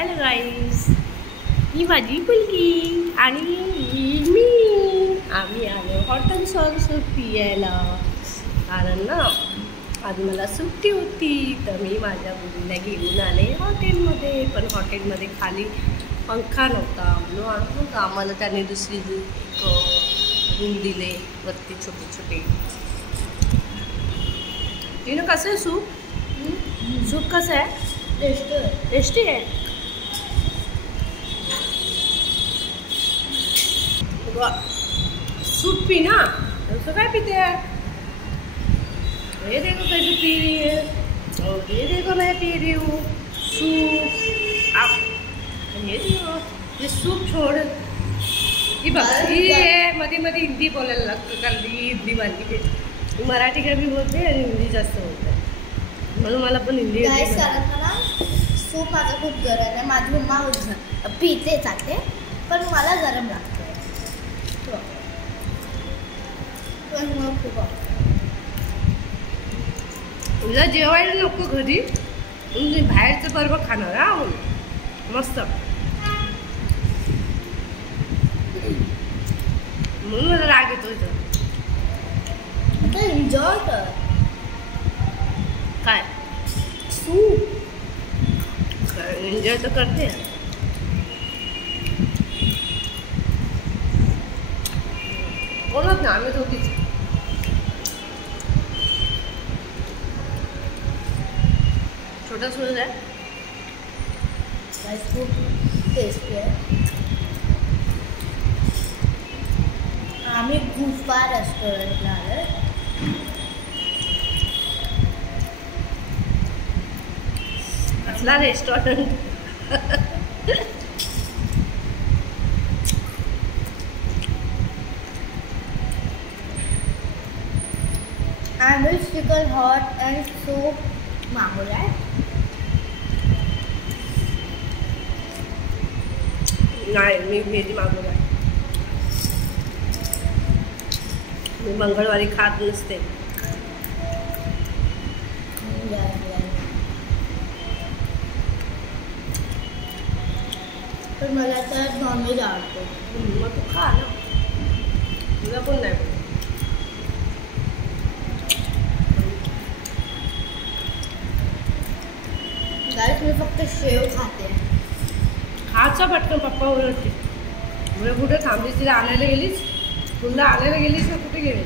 Hello गाईस, ही माझी मुलगी आणि मी आम्ही आलो हॉटेल सूप पियायला. कारण ना आज मला सुट्टी होती, तर मी माझ्या मुलीला घेऊन आले हॉटेलमध्ये. पण हॉटेलमध्ये खाली पंखा नव्हता म्हणून आम्हाला त्याने दुसरी एक रूम दिले वरती छोटे छोटे. तिनं कसं आहे सूप? सूप कसं आहे? टेस्टी आहे. सूप पी ना, उसको क्या पीते हैं? ये देखो कैसे पी रही है, और ये देखो मैं पी रही हूँ सूप. आप ये देखो, ये सूप छोड़. ही बघ, ही आहे मध्ये मध्ये हिंदी बोलायला लागतं, कारण ही हिंदी मानली. मराठी कमी बोलते आणि हिंदी जास्त बोलते, म्हणून मला पण हिंदी सूप माझं खूप गरम आहे. माझी मम्मा पिते जाते, पण मला गरम लागतं. तुला जेवायला नको घरी, तुम्ही बाहेरचं बरोबर खाणार. हा मस्त, म्हणून मला राग येतो इथं. एन्जॉय कर. काय सूप एन्जॉय तर करते. बोलत ना आम्ही दोघीच. छोटा सूप आहे, खूप टेस्टी आहे. आम्ही गुफा रेस्टॉरंटला आलो. कसला रेस्टॉरंट? आम्ही चिकन हॉट अँड सूप मागवला आहे. नाही, मी व्हेज मागवला. मी मंगळवारी खात नसते. पण मला तर नॉनव्हेज आवडतो. मग तू खा ना, तुला पण नाही. गाईस, मी फक्त शेव खाते. खायचा पटकन, पप्पा ओरडते. म्हणजे कुठे थांबलीस? तिला आणायला गेलीस? तुला आणायला गेलीस का कुठे गेली?